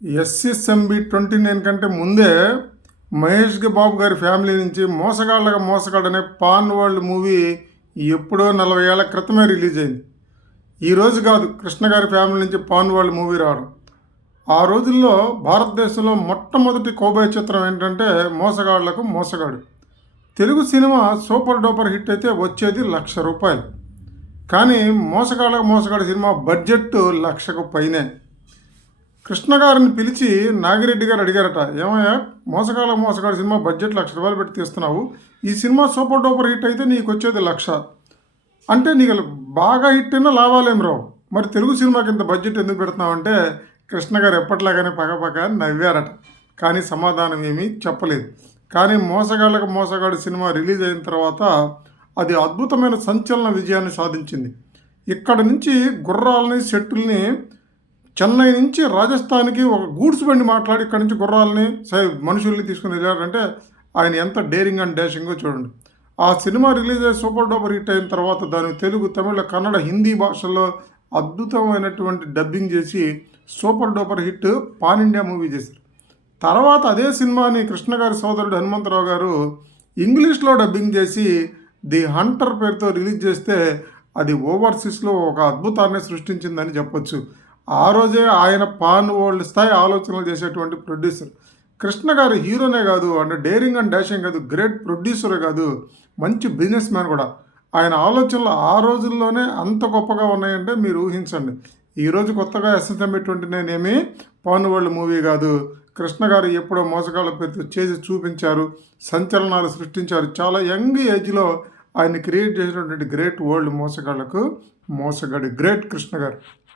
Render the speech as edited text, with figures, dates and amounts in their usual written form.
SSMB 29 కంటే ముందే మహేష్ బాబు గారి ఫ్యామిలీ నుంచి మోసగాళ్ళగా మోసగాడనే పాన్ వరల్డ్ మూవీ ఎప్పుడో 40 ఏళ్ల క్రితమే రిలీజ్ అయింది. ఈరోజు కాదు కృష్ణ గారి ఫ్యామిలీ నుంచి పాన్ వరల్డ్ మూవీ రావడం. ఆ రోజుల్లో భారతదేశంలో మొట్టమొదటి కౌబాయ్ చిత్రం ఏంటంటే మోసగాళ్లకు మోసగాడు. Telugu cinema super duper hit అయితే వచ్చేది ₹1,00,000. కానీ మోసగాళ్ళకు మోసగాడు సినిమా బడ్జెట్ 1,00,000కు పైనే. కృష్ణ గారిని పిలిచి నాగిరెడ్డి గారు అడిగారట, ఏమయ్యా మోసగాడు సినిమా బడ్జెట్ ₹1,00,000 పెట్టి తీస్తున్నావు, ఈ సినిమా సూపర్ డూపర్ హిట్ అయితే నీకు వచ్చేది 1,00,000 అంటే నీకు బాగా హిట్ అయినా లాభాలేం రావు, మరి తెలుగు సినిమాకి ఇంత బడ్జెట్ ఎందుకు పెడుతున్నావు అంటే కృష్ణ గారు ఎప్పట్లాగానే పగపగ నవ్వారట. కానీ సమాధానం ఏమీ చెప్పలేదు. కానీ మోసగాళ్ళకు మోసగాడు సినిమా రిలీజ్ అయిన తర్వాత అది అద్భుతమైన సంచలన విజయాన్ని సాధించింది. ఇక్కడ నుంచి గుర్రాలని సెట్టుల్ని చెన్నై నుంచి రాజస్థాన్కి ఒక గూడ్స్ బండి మాట్లాడి ఇక్కడి నుంచి గుర్రాలని మనుషుల్ని తీసుకుని వెళ్ళారంటే ఆయన ఎంత డేరింగ్ అండ్ డాషింగో చూడండి. ఆ సినిమా రిలీజ్ అయ్యి సూపర్ డూపర్ హిట్ అయిన తర్వాత దాన్ని తెలుగు, తమిళ, కన్నడ, హిందీ భాషల్లో అద్భుతమైనటువంటి డబ్బింగ్ చేసి super duper hit pan India movie చేశారు. తర్వాత అదే సినిమాని కృష్ణ గారి సోదరుడు హనుమంతరావు గారు ఇంగ్లీష్లో డబ్బింగ్ చేసి ది హంటర్ పేరుతో రిలీజ్ చేస్తే అది ఓవర్సీస్లో ఒక అద్భుతాన్ని సృష్టించిందని చెప్పొచ్చు. ఆ రోజే ఆయన పాన్ వరల్డ్ స్థాయి ఆలోచనలు చేసేటువంటి ప్రొడ్యూసర్. కృష్ణ గారు హీరోనే కాదు, అంటే డేరింగ్ అండ్ డాషింగ్ కాదు, గ్రేట్ ప్రొడ్యూసరే కాదు, మంచి బిజినెస్ మ్యాన్ కూడా. ఆయన ఆలోచనలు ఆ రోజుల్లోనే అంత గొప్పగా ఉన్నాయంటే మీరు ఊహించండి. ఈరోజు కొత్తగా ఎస్ఎస్ఎంబి 29 ఏమీ పాన్ వరల్డ్ మూవీ కాదు. కృష్ణ గారు ఎప్పుడో మోసగాళ్ళ పేరుతో చేసి చూపించారు, సంచలనాలు సృష్టించారు. చాలా యంగ్ ఏజ్లో ఆయన క్రియేట్ చేసినటువంటి గ్రేట్ వరల్డ్ మోసగాళ్ళకు మోసగాడి గ్రేట్ కృష్ణ గారు.